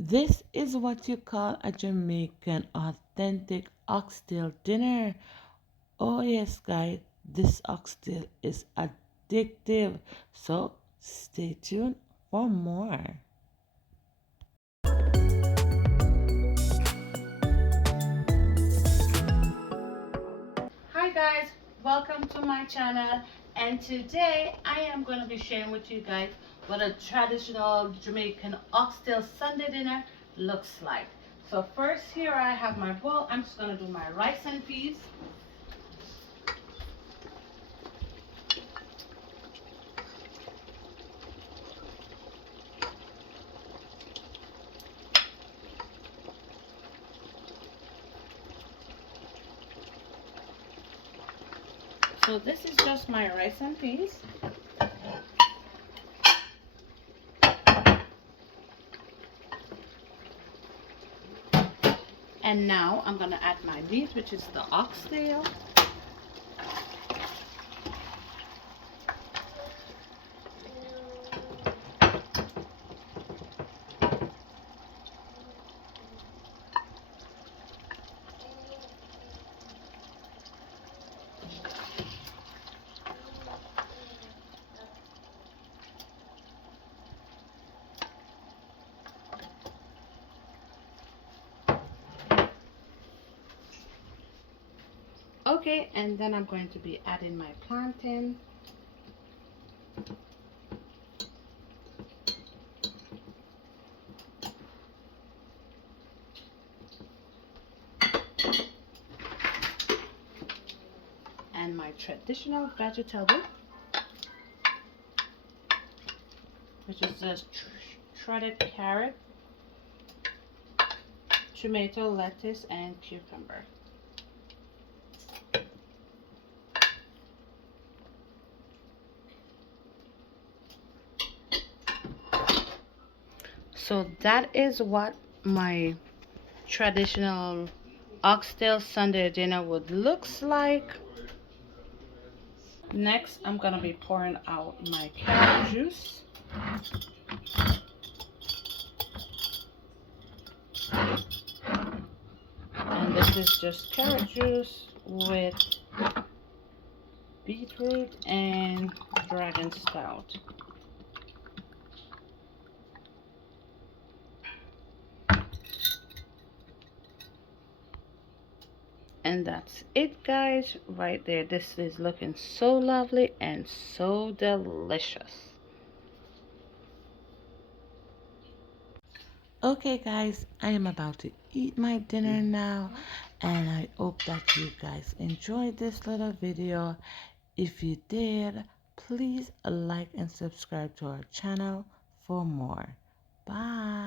This is what you call a Jamaican authentic oxtail dinner. Oh yes, guys, this oxtail is addictive. So stay tuned for more. Hi guys, welcome to my channel, and today I am going to be sharing with you guys what a traditional Jamaican oxtail Sunday dinner looks like. So first here I have my bowl. I'm just going to do my rice and peas. So this is just my rice and peas. And now I'm going to add my meat, which is the oxtail. Okay, and then I'm going to be adding my plantain. And my traditional vegetable, which is just shredded carrot, tomato, lettuce, and cucumber. So that is what my traditional oxtail Sunday dinner would looks like. Next, I'm gonna be pouring out my carrot juice. And this is just carrot juice with beetroot and dragon stout. And that's it, guys, right there. This is looking so lovely and so delicious. Okay guys, I am about to eat my dinner now, and I hope that you guys enjoyed this little video. If you did, please like and subscribe to our channel for more. Bye.